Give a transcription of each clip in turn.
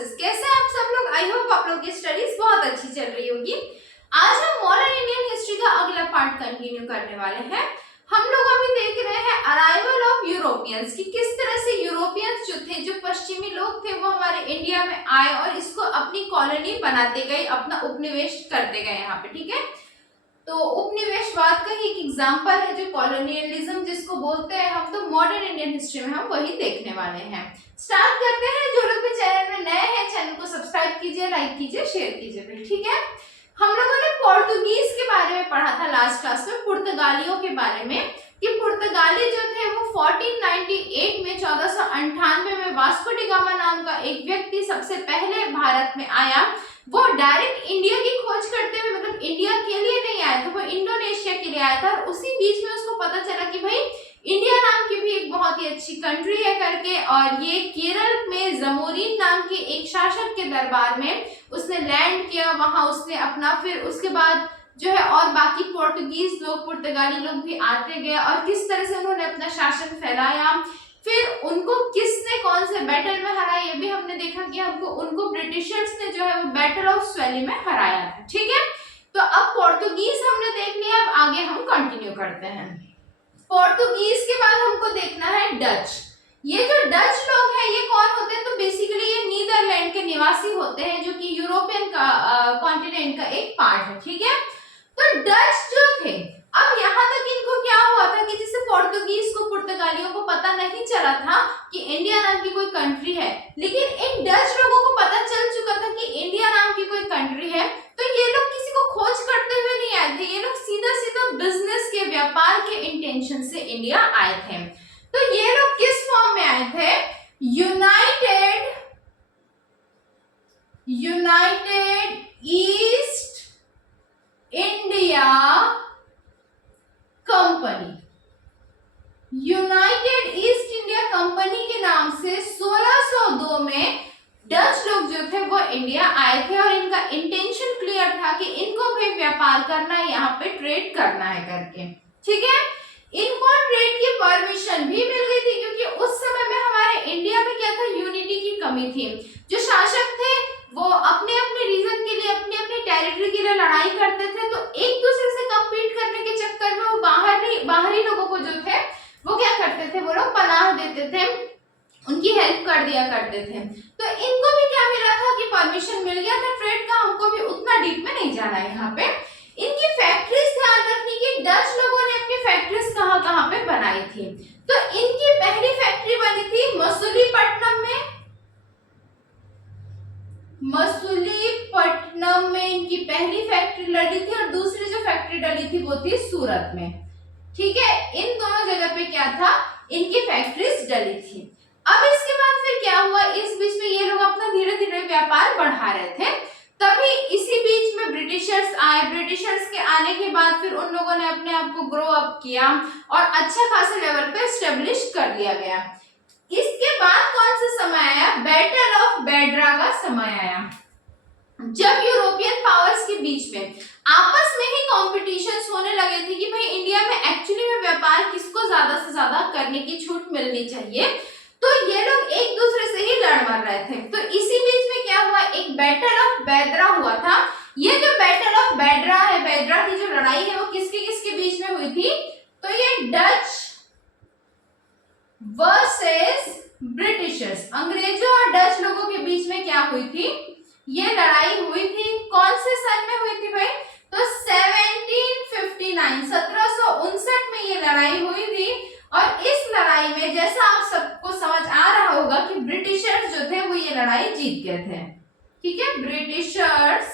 Classes. कैसे हैं आप सब लोग? आई होप आप लोग की स्टडीज बहुत अच्छी चल रही होगी। आज हम मॉडर्न इंडियन हिस्ट्री का अगला पार्ट कंटिन्यू करने वाले हैं। हम लोग अभी देख रहे हैं अराइवल ऑफ यूरोपियंस की, किस तरह से यूरोपियंस जो थे, जो पश्चिमी लोग थे, वो हमारे इंडिया में आए और इसको अपनी कॉलोनी बनाते गए, अपना उपनिवेश करते गए यहाँ पे। ठीक है, तो उपनिवेशवाद का ही एक एग्जांपल है जो कॉलोनियलिज्म जिसको बोलते हैं हम, तो मॉडर्न इंडियन हिस्ट्री में हम वही देखने वाले हैं। स्टार्ट करते हैं। जो लोग भी चैनल में नए हैं, चैनल को सब्सक्राइब कीजिए, लाइक कीजिए, शेयर कीजिए। ठीक है, हम लोगों ने पोर्तुगीज के बारे में पढ़ा था लास्ट क्लास में, पुर्तगालियों के बारे में, कि पुर्तगाली जो थे वो 1498 में 1498 में वास्को डी गामा नाम का एक व्यक्ति सबसे पहले भारत में आया। वो डायरेक्ट इंडिया की खोज करते हुए, मतलब इंडिया के लिए नहीं आया था, वो इंडोनेशिया के लिए आया था। और उसी बीच में उसको पता चला कि भाई इंडिया नाम की भी एक बहुत ही अच्छी कंट्री है करके, और ये केरल में जमोरिन नाम के एक शासक के दरबार में उसने लैंड किया। वहां उसने अपना, फिर उसके बाद जो है और बाकी पोर्तुगीज लोग, पुर्तगाली लोग भी आते गए, और किस तरह से उन्होंने अपना शासन फैलाया। फिर उनको किसने कौन से बैटल में हराया, ये भी हमने देखा कि हमको उनको ब्रिटिशर्स ने जो है वो बैटल ऑफ स्वेली में हराया था। ठीक है, तो अब पोर्तुगीज हमने देख लिया, अब आगे हम कंटिन्यू करते हैं। पोर्तुगीज के बाद हमको देखना है डच। ये जो डच लोग हैं ये कौन होते हैं, तो बेसिकली ये नीदरलैंड के निवासी होते हैं, जो कि यूरोपियन का कॉन्टिनेंट का एक पार्ट है। ठीक है, तो डच जो थे, अब यहाँ तक इनको क्या हुआ था कि जैसे पोर्तुगीज को, पुर्तगालियों को पता नहीं चला था कि इंडिया नाम की कोई कंट्री है, लेकिन इन डच लोगों को पता चल चुका था कि इंडिया नाम की कोई कंट्री है। तो ये लोग किसी को खोज करते हुए नहीं आए थे, ये लोग सीधा सीधा बिजनेस के, व्यापार के इंटेंशन से इंडिया आए थे। तो ये लोग किस फॉर्म में आए थे? United east India company. United east India company के नाम से 1602 में डच लोग जो थे वो इंडिया आए थे, और इनका इंटेंशन क्लियर था कि इनको भी व्यापार करना है, यहाँ पे ट्रेड करना है करके। ठीक है, इनको ट्रेड की परमिशन भी मिल गई थी, क्योंकि उस समय में हमारे इंडिया में क्या था, यूनिटी की कमी थी। जो शासक थे वो अपने अपने रीजन के लिए, अपने अपने टेरिटरी के लिए लड़ाई करते थे, तो एक दूसरे से कम्पीट करने के चक्कर में वो बाहरी लोगों को जो थे वो क्या करते थे, वो लोग पनाह देते थे, उनकी हेल्प कर दिया करते थे। तो इनको भी क्या मिला था कि परमिशन मिल गया था ट्रेड का, हमको भी उतना डीप में नहीं जाना है यहाँ पे। इनकी फैक्ट्रीज ध्यान रखनी कि डच लोगों ने अपनी फैक्ट्रीज कहाँ कहाँ पे बनाई थी। तो इनकी पहली फैक्ट्री बनी थी मसूलीपट्टनम में, मसूलीपट्टनम में इनकी पहली फैक्ट्री लगी थी, और दूसरी जो फैक्ट्री डली थी वो थी सूरत में। ठीक है, इन दोनों जगह पे क्या था, इनकी फैक्ट्रीज डली थी। अब इसके बाद फिर क्या हुआ, इस बीच में ये लोग अपना धीरे धीरे व्यापार बढ़ा रहे थे, तभी इसी बीच में ब्रिटिशर्स आए। ब्रिटिशर्स के आने के बाद फिर उन लोगों ने अपने आप को ग्रो अप किया और अच्छा खासे लेवल पे एस्टेब्लिश कर लिया गया। इसके बाद कौन सा समय आया, बैटल ऑफ बेड्रा का समय आया, जब यूरोपियन पावर्स के बीच में आपस में ही कॉम्पिटिशंस होने लगे थे कि भाई इंडिया में एक्चुअली में व्यापार किसको ज्यादा से ज्यादा करने की छूट मिलनी चाहिए। तो ये लोग एक दूसरे से ही लड़ मर रहे थे। तो इसी बीच में क्या हुआ, एक बैटल ऑफ बेड्रा हुआ था। ये जो बैटल ऑफ बेड्रा है, बेड्रा की जो लड़ाई है, वो किसके किसके बीच में हुई थी, तो ये डच वर्सेस ब्रिटिशर्स, अंग्रेजों और डच लोगों के बीच में क्या हुई थी, ये लड़ाई हुई थी। कौन से सन में हुई थी भाई, तो 1759, 1759 में ये लड़ाई हुई थी। और इस लड़ाई में जैसा आप सबको समझ आ रहा होगा कि ब्रिटिशर्स जो थे वो ये लड़ाई जीत गए थे। ठीक है, ब्रिटिशर्स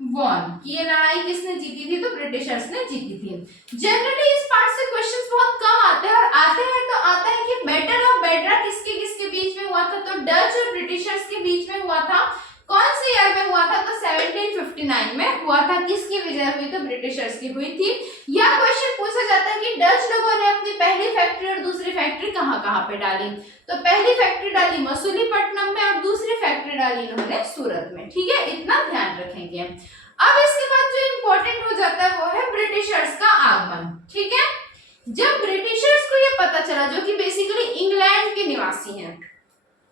वॉन, ये लड़ाई किसने जीती थी, तो ब्रिटिशर्स ने जीती थी। जनरली इस पार्ट से क्वेश्चंस बहुत कम आते हैं, और आते हैं तो आता है कि बैटल ऑफ बेड्रा किसके किसके बीच में हुआ था, तो डच और ब्रिटिशर्स के बीच में हुआ था। कौन से ईयर में हुआ था, तो 1759 में हुआ था। किसकी विजय हुई, तो ब्रिटिशर्स की हुई थी। यह क्वेश्चन पूछा जाता है कि डच लोगों ने अपनी पहली फैक्ट्री और दूसरी फैक्ट्री कहाँ कहाँ पे डाली, तो पहली फैक्ट्री डाली मसूलीपट्टनम में, और दूसरी फैक्ट्री डाली इन्होंने सूरत में। ठीक है, इतना ध्यान रखेंगे। अब इसके बाद जो इम्पोर्टेंट हो जाता है वो है ब्रिटिशर्स का आगमन। ठीक है, जब ब्रिटिशर्स को ये पता चला, जो कि बेसिकली इंग्लैंड के निवासी हैं,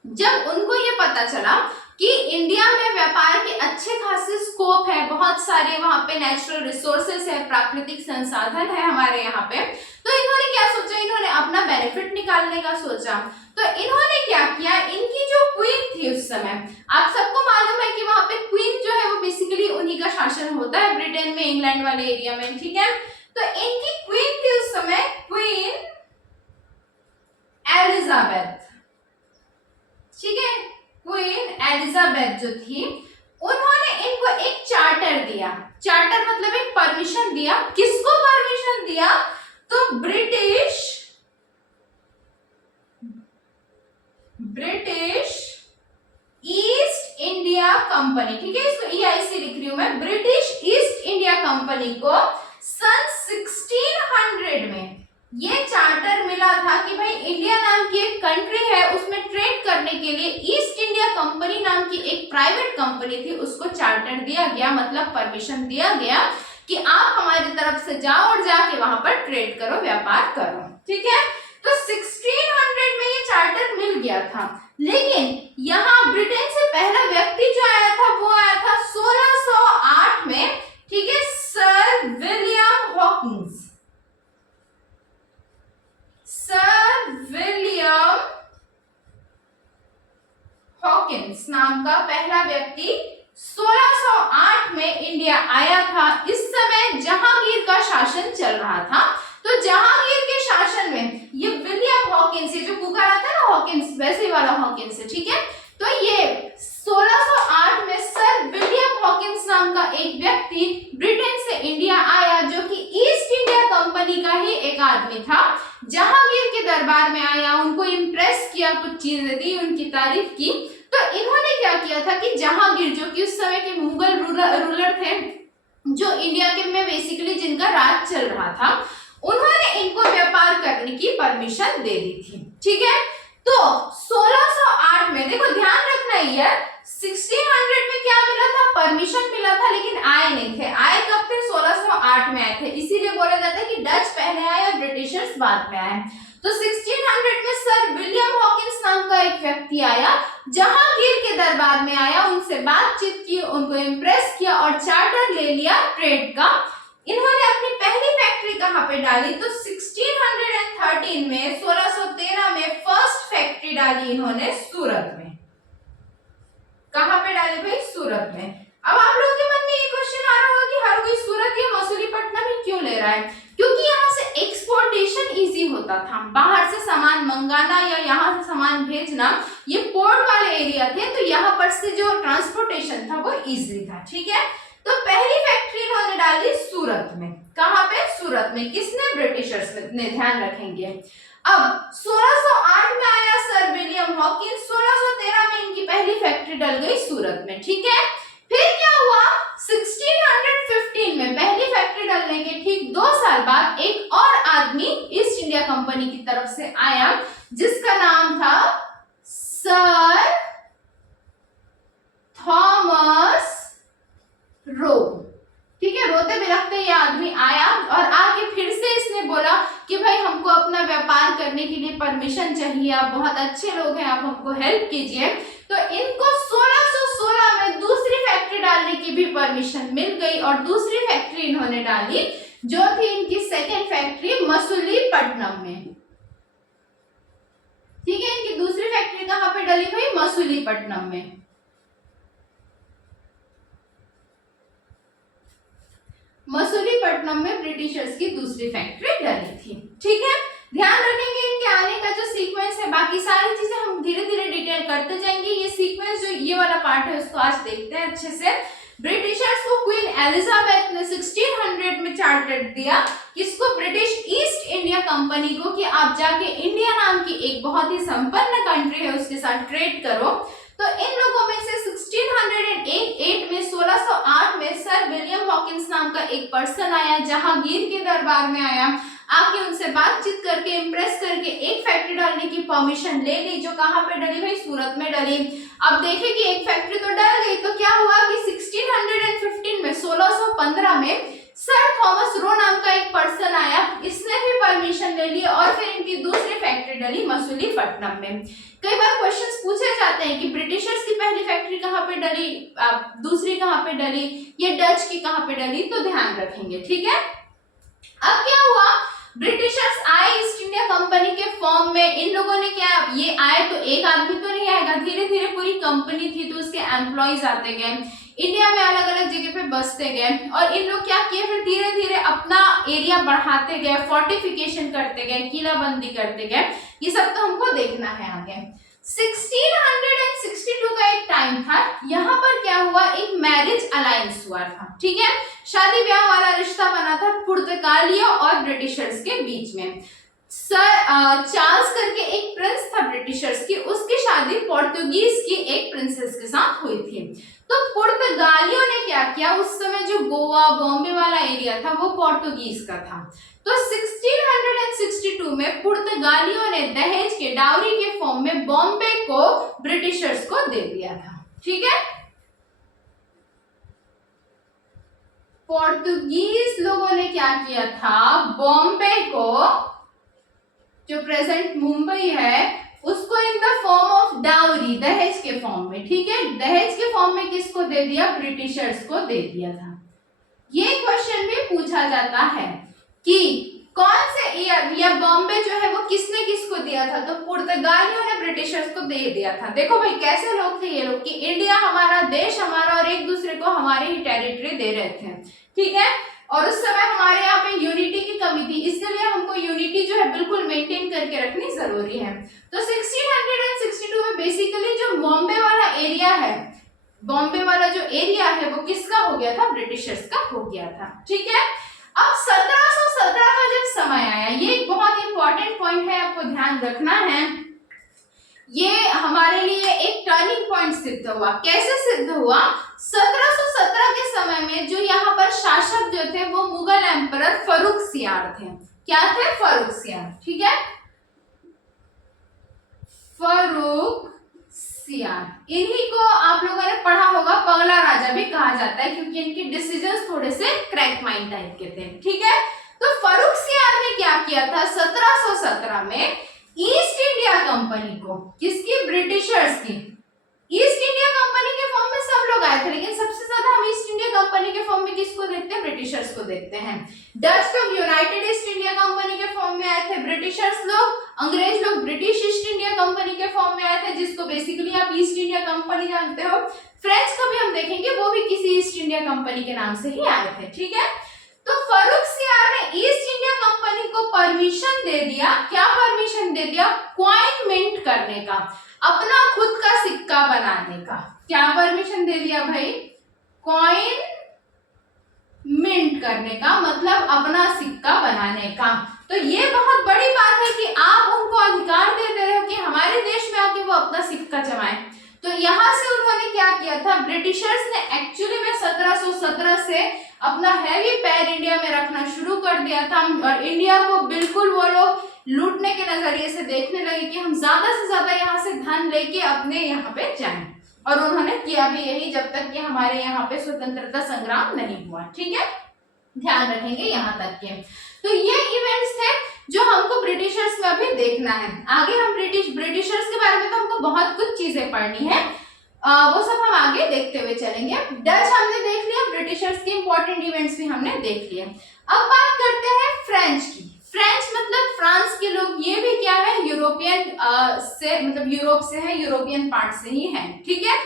जब उनको ये पता चला कि इंडिया में व्यापार के अच्छे खासे स्कोप है, बहुत सारे वहां पे नेचुरल रिसोर्सेस है, प्राकृतिक संसाधन है हमारे यहाँ पे, तो इन्होंने क्या सोचा, इन्होंने अपना बेनिफिट निकालने का सोचा। तो इन्होंने क्या किया, इनकी जो क्वीन थी उस समय, आप सबको मालूम है कि वहां पे क्वीन जो है वो बेसिकली उन्हीं का शासन होता है ब्रिटेन में, इंग्लैंड वाले एरिया में, ठीक है। तो इनकी क्वीन थी उस समय क्वीन एलिजाबेथ, ठीक है, क्वीन एलिजाबेथ जो थी, उन्होंने इनको एक चार्टर दिया। चार्टर मतलब एक परमिशन दिया। किसको परमिशन दिया, तो ब्रिटिश ईस्ट इंडिया कंपनी, ठीक है, इसको EIC लिख रही हूं मैं, ब्रिटिश ईस्ट इंडिया कंपनी को सन 1600 में ये चार्टर मिला था कि भाई इंडिया नाम की एक कंट्री है, उसमें ट्रेड करने के लिए ईस्ट इंडिया कंपनी नाम की एक प्राइवेट कंपनी थी, उसको चार्टर दिया गया, मतलब परमिशन दिया गया कि आप हमारी तरफ से जाओ और जाके वहां पर ट्रेड करो, व्यापार करो, ठीक है। तो 1600 में ये चार्टर मिल गया था, लेकिन यहाँ ब्रिटेन से पहला व्यक्ति जो आया था वो आया था 1608 में, ठीक है, sir William Hawkins. Sir William Hawkins नाम का पहला व्यक्ति 1608 में इंडिया आया था। इस समय जहांगीर का शासन चल रहा था, तो जहांगीर के शासन में ये विलियम हॉकिंस, ये जो कुकर आता है ना हॉकिंस, वैसे वाला हॉकिंस है, ठीक है। तो ये 1608 में सर विलियम हॉकिंस नाम का एक व्यक्ति ब्रिटेन से इंडिया आया, जो कि ईस्ट इंडिया कंपनी का ही एक आदमी था। जहांगीर के दरबार में आया, उनको इम्प्रेस किया, कुछ चीजें दी, उनकी तारीफ की। तो इन्होंने क्या किया था कि जहांगीर जो कि उस समय के मुगल रूलर थे, जो इंडिया के में बेसिकली जिनका राज चल रहा था, उन्होंने इनको व्यापार करने की परमिशन दे दी थी, ठीक है। तो 1608 में देखो ध्यान रखना ही है, 1600 में क्या मिला था, परमिशन मिला था, लेकिन आए नहीं थे। आए कब थे, 1608 में आए थे, इसीलिए बोला जाता है कि डच पहले आए और ब्रिटिशर्स बाद में आए। तो 1600 में सर विलियम हॉकिंस नाम का एक व्यक्ति आया, जहांगीर के दरबार में आया, उनसे बातचीत की, उनको इम्प्रेस किया और चार्टर ले लिया ट्रेड का। इन्होंने अपनी पहली फैक्ट्री कहां पे डाली, तो 1613 में, 1613 में फर्स्ट फैक्ट्री डाली इन्होंने सूरत में। कहां पे डाली भाई, सूरत में। अब आप लोगों के मन में ये क्वेश्चन आ रहा होगा कि हर कोई सूरत या मसूलीपट्टनम ही क्यों ले रहा है, क्योंकि यहाँ से एक्सपोर्टेशन इजी होता था, बाहर से सामान मंगाना या यहाँ से सामान भेजना, ये पोर्ट वाले एरिया थे, तो यहाँ पर से जो ट्रांसपोर्टेशन था वो इजी था, ठीक है। तो पहली फैक्ट्री इन्होंने डाली सूरत में। कहां पे, सूरत में। किसने, ब्रिटिशर्स ने, ध्यान रखेंगे। अब 1608 में आया सर विलियम हॉकिंस, 1613 में इनकी पहली फैक्ट्री डल गई सूरत में, ठीक है। फिर क्या हुआ, 1615 में पहली फैक्ट्री डलने के ठीक 2 साल बाद एक और आदमी ईस्ट इंडिया कंपनी की तरफ से आया, जिसका नाम था सर थॉमस रो, ठीक है। रोते बिलखते ये आदमी आया और आके फिर से इसने बोला कि भाई हमको अपना व्यापार करने के लिए परमिशन चाहिए, आप बहुत अच्छे लोग हैं, आप हमको हेल्प कीजिए। तो इनको 1616 में दूसरी फैक्ट्री डालने की भी परमिशन मिल गई और दूसरी फैक्ट्री इन्होंने डाली, जो थी इनकी सेकेंड फैक्ट्री मसूलीपट्टनम में, ठीक है। इनकी दूसरी फैक्ट्री कहां पे डाली भाई, मसूलीपट्टनम में। मसूलीपट्टनम में ब्रिटिशर्स की दूसरी फैक्ट्री डली थी, ठीक है। ध्यान रखेंगे इनके आने का जो सीक्वेंस है, बाकी सारी चीजें हम धीरे धीरे डिटेल करते जाएंगे। ये सीक्वेंस जो ये वाला पार्ट है उसको आज देखते हैं अच्छे से। ब्रिटिशर्स को क्वीन एलिजाबेथ ने 1600 में चार्टर दिया, किसको, ब्रिटिश ईस्ट इंडिया कंपनी को, कि आप जाके इंडिया नाम की एक बहुत ही संपन्न कंट्री है उसके साथ ट्रेड करो। तो इन लोगों में से 1608 में, 1608 में सर विलियम हॉकिंस नाम का एक पर्सन आया, जहांगीर के दरबार में आया, आके उनसे बातचीत करके इम्प्रेस करके एक फैक्ट्री डालने की परमिशन ले ली, जो कहां पे डली भाई, सूरत में डली। अब देखें कि एक फैक्ट्री तो डल गई, तो क्या हुआ कि 1615 में, 1615 में सर थॉमस रो नाम का एक पर्सन आया, इसने भी परमिशन परमिशन ले लिए और फिर इनकी दूसरी फैक्ट्री डली मसूलीपट्टनम में। कई बार क्वेश्चंस पूछे जाते हैं कि ब्रिटिशर्स की पहली फैक्ट्री कहाँ पे डली, दूसरी कहाँ पे डली, ये डच की कहाँ पे डली, तो ध्यान रखेंगे, ठीक है। अब क्या हुआ, ब्रिटिशर्स आए ईस्ट इंडिया कंपनी के फॉर्म में। इन लोगों ने क्या, ये आए तो एक आदमी तो नहीं आएगा, धीरे धीरे पूरी कंपनी थी तो उसके एम्प्लॉइज आते गए, इंडिया में अलग अलग जगह पे बसते गए और इन लोग क्या किए, फिर धीरे धीरे अपना एरिया बढ़ाते गए, फोर्टिफिकेशन करते गए, किलाबंदी करते गए। ये सब तो हमको देखना है आगे। 1662 का एक टाइम था, यहाँ पर क्या हुआ, एक मैरिज अलायंस हुआ था, ठीक है, शादी ब्याह वाला रिश्ता बना था पुर्तगालियों और ब्रिटिशर्स के बीच में। सर चार्ल्स करके एक प्रिंस था ब्रिटिशर्स की, उसकी शादी पोर्तुगीज की एक प्रिंसेस के साथ हुई थी। तो पुर्तगालियों ने क्या किया, उस समय जो गोवा बॉम्बे वाला एरिया था वो पोर्तुगीज का था। तो 1662 में पुर्तगालियों ने दहेज के डाउरी के फॉर्म में बॉम्बे को ब्रिटिशर्स को दे दिया था, ठीक है। पोर्तुगीज लोगों ने क्या किया था, बॉम्बे को, जो प्रेजेंट मुंबई है, उसको in the form of dowry, दहेज के फॉर्म में, ठीक है, दहेज के फॉर्म में किसको दे दिया, ब्रिटिशर्स को दे दिया था। ये क्वेश्चन भी पूछा जाता है कि कौन से ईयर या बॉम्बे जो है वो किसने किसको दिया था, तो पुर्तगालियों ने ब्रिटिशर्स को दे दिया था। देखो भाई कैसे लोग थे ये लोग कि इंडिया हमारा, देश हमारा, और एक दूसरे को हमारी ही टेरिटरी दे रहे थे, ठीक है। और उस समय हमारे यहाँ पे यूनिटी की कमी थी, इसलिए हमको यूनिटी जो है बिल्कुल मेंटेन करके रखनी जरूरी है। तो 1662 में बेसिकली जो बॉम्बे वाला एरिया है, बॉम्बे वाला जो एरिया है वो किसका हो गया था, ब्रिटिशर्स का हो गया था, ठीक है। अब 1717 का जब समय आया, ये एक बहुत इंपॉर्टेंट पॉइंट है, आपको ध्यान रखना है, ये हमारे लिए एक टर्निंग पॉइंट सिद्ध हुआ। कैसे सिद्ध हुआ, 1717 के समय में जो यहाँ पर शासक जो थे वो मुगल एम्परर फर्रुखसियार थे। क्या थे, फर्रुखसियार, ठीक है, फर्रुखसियार। इन्हीं को आप लोगों ने पढ़ा होगा, पगला राजा भी कहा जाता है क्योंकि इनके डिसीजंस थोड़े से क्रैक माइंड टाइप के थे, ठीक है। तो फर्रुखसियार ने क्या किया था, 1717 में ईस्ट इंडिया कंपनी को, किसकी, ब्रिटिशर्स की, ईस्ट इंडिया कंपनी के फॉर्म में सब लोग आए थे, लेकिन सबसे ज्यादा हम ईस्ट इंडिया कंपनी के फॉर्म में किसको देखते हैं, ब्रिटिशर्स को देखते हैं। डच लोग यूनाइटेड ईस्ट इंडिया कंपनी के फॉर्म में आए थे, ब्रिटिशर्स लोग, अंग्रेज लोग ब्रिटिश ईस्ट इंडिया कंपनी के फॉर्म में आए थे, जिसको बेसिकली आप ईस्ट इंडिया कंपनी जानते हो। फ्रेंच को भी हम देखेंगे, वो भी किसी ईस्ट इंडिया कंपनी के नाम से ही आए थे, ठीक है। तो फर्रुखसियार ने ईस्ट इंडिया कंपनी को परमिशन दे दिया, क्या परमिशन दे दिया, कॉइन मिंट करने का, अपना खुद का सिक्का बनाने का। क्या परमिशन दे दिया भाई, कॉइन मिंट करने का, मतलब अपना सिक्का बनाने का। तो ये बहुत बड़ी बात है कि आप उनको अधिकार दे रहे हो कि हमारे देश में आके वो अपना सिक्का जमाए। तो यहाँ से उन्होंने क्या किया था, ब्रिटिशर्स ने एक्चुअली में 1717 से अपना हैवी पैर इंडिया में रखना शुरू कर दिया था और इंडिया को बिल्कुल वो लोग लूटने के नजरिए से देखने लगे कि हम ज्यादा से ज्यादा यहाँ से धन लेके अपने यहाँ पे जाएं। और उन्होंने किया भी यही जब तक कि हमारे यहाँ पे स्वतंत्रता संग्राम नहीं हुआ, ठीक है, ध्यान रखेंगे यहाँ तक के। तो ये इवेंट्स थे जो हमको ब्रिटिशर्स में अभी देखना है। आगे हम ब्रिटिशर्स के बारे में तो हमको बहुत कुछ चीजें पढ़नी है, वो सब हम आगे देखते हुए चलेंगे। डच हमने देख लिया, ब्रिटिशर्स के इंपॉर्टेंट इवेंट्स भी हमने देख लिए। अब बात करते हैं फ्रेंच की। फ्रेंच मतलब फ्रांस के लोग, ये भी क्या है, यूरोपियन से, मतलब यूरोप से है, यूरोपियन पार्ट से ही है, ठीक है।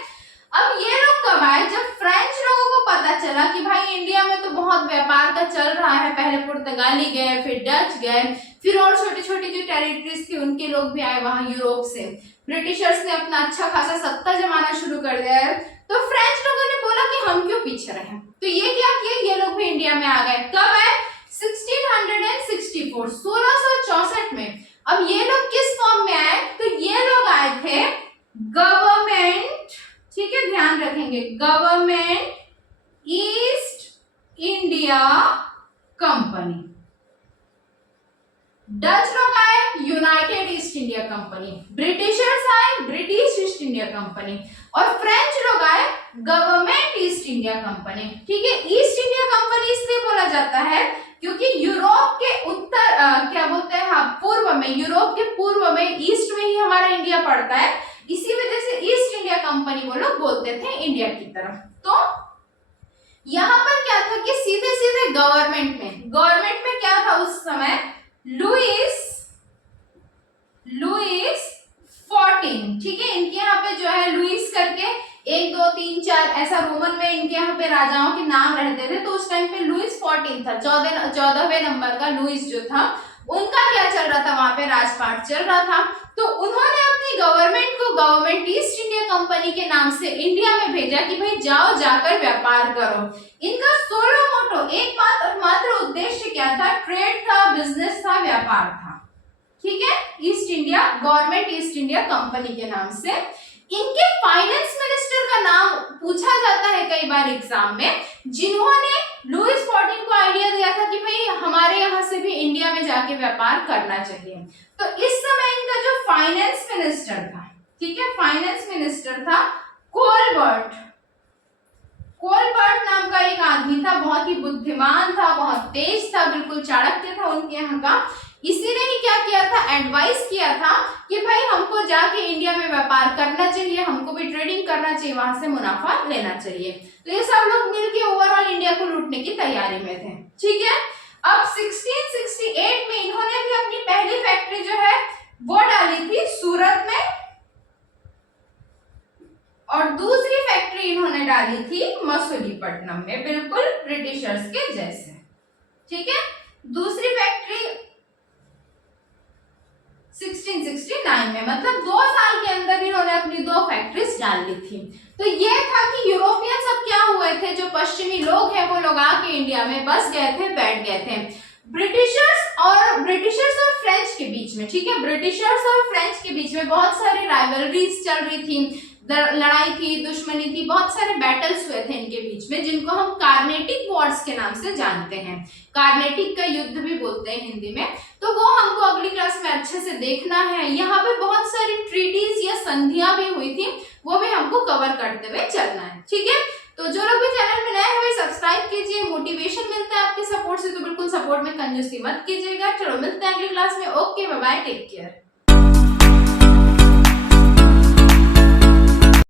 अब ये लोग कब आए, जब फ्रेंच लोगों को पता चला कि भाई इंडिया में तो बहुत व्यापार का चल रहा है, पहले पुर्तगाली गए, फिर डच गए, फिर और छोटे छोटे जो टेरिटरीज थी उनके लोग भी आए वहां यूरोप से। ब्रिटिशर्स ने अपना अच्छा खासा सत्ता जमाना शुरू कर दिया है, तो फ्रेंच लोगों ने बोला कि हम क्यों पीछे रहे, तो ये क्या किया, ये लोग भी इंडिया में आ गए। कब है, 1664, 1664 में। अब ये लोग किस फॉर्म में आए, तो ये लोग आए थे गवर्नमेंट, ठीक है, ध्यान रखेंगे, government east India company. Dutch लोग आए United east India company, Britishers आए ब्रिटिश ईस्ट इंडिया कंपनी, और फ्रेंच लोग आए गवर्नमेंट ईस्ट इंडिया कंपनी, ठीक है। ईस्ट इंडिया कंपनी इसलिए बोला जाता है क्योंकि यूरोप के उत्तर क्या बोलते हैं, हाँ, जाता है, इसी वजह से ईस्ट इंडिया कंपनी वो लोग बोलते थे इंडिया की तरफ। तो यहाँ पर क्या था कि सीधे सीधे गवर्नमेंट में क्या था उस समय, लुइस 14, ठीक है, इनके यहाँ पे जो है लुइस करके 1 2 3 4 ऐसा रोमन में इनके यहाँ पे राजाओं के नाम रहते थे। तो उस टाइम पे लुइस 14 था, 14वें नंबर का लुइस जो था, उनका क्या चल रहा था, वहां पे राजपाट चल रहा था। तो उन्होंने अपनी गवर्नमेंट को गवर्नमेंट ईस्ट इंडिया कंपनी के नाम से इंडिया में भेजा कि भाई जाओ जाकर व्यापार करो। इनका सोलो मोटो एक बात और मात्र उद्देश्य क्या था, ट्रेड था, बिजनेस था, व्यापार था, ठीक है, east India government east India company के नाम से। इनके फाइनेंस मिनिस्टर का नाम पूछा जाता है कई बार एग्जाम में, जिन्होंने लुइस 14 को आइडिया दिया था कि भाई हमारे यहाँ से भी इंडिया में जाके व्यापार करना चाहिए। तो इस समय इनका जो फाइनेंस मिनिस्टर था, ठीक है, फाइनेंस मिनिस्टर था कोलबर्ट नाम का एक आदमी था, बहुत ही बुद्धिमान था, बहुत तेज था, बिल्कुल चाणक्य था उनके यहाँ का। इसी ने ही क्या किया था, एडवाइस किया था कि भाई हमको जाके इंडिया में व्यापार करना चाहिए, हमको भी ट्रेडिंग करना चाहिए, वहां से मुनाफा लेना चाहिए। तो ये सब लोग मिलके ओवरऑल इंडिया को लूटने की तैयारी में थे, ठीक है। अब 1668 में इन्होंने भी अपनी पहली फैक्ट्री जो है वो डाली थी सूरत में, और दूसरी फैक्ट्री इन्होंने डाली थी मसूलीपट्टनम में, बिल्कुल ब्रिटिशर्स के जैसे, ठीक है। दूसरी फैक्ट्री 1669 में, मतलब 2 साल के अंदर इन्होंने अपनी 2 फैक्ट्रीज डाल दी थी। तो ये था कि यूरोपियन सब क्या हुए थे, जो पश्चिमी लोग हैं वो लोग आके इंडिया में बस गए थे, बैठ गए थे। ब्रिटिशर्स और फ्रेंच के बीच में, ठीक है, ब्रिटिशर्स और फ्रेंच के बीच में बहुत सारी राइवलरीज चल रही थी, लड़ाई थी, दुश्मनी थी, बहुत सारे बैटल्स हुए थे इनके बीच में, जिनको हम कार्नेटिक वॉर्स के नाम से जानते हैं। कार्नेटिक का युद्ध भी बोलते हैं हिंदी में। तो वो हमको अगली क्लास में अच्छे से देखना है। यहाँ पे बहुत सारी ट्रीटीज या संधियां भी हुई थी, वो भी हमको कवर करते हुए चलना है, ठीक है। तो जो लोग भी चैनल में नए हुए सब्सक्राइब कीजिए, मोटिवेशन मिलता है आपके सपोर्ट से, तो बिल्कुल सपोर्ट में कंजूसी मत कीजिएगा। चलो मिलते हैं अगली क्लास में, okay bye bye, take care.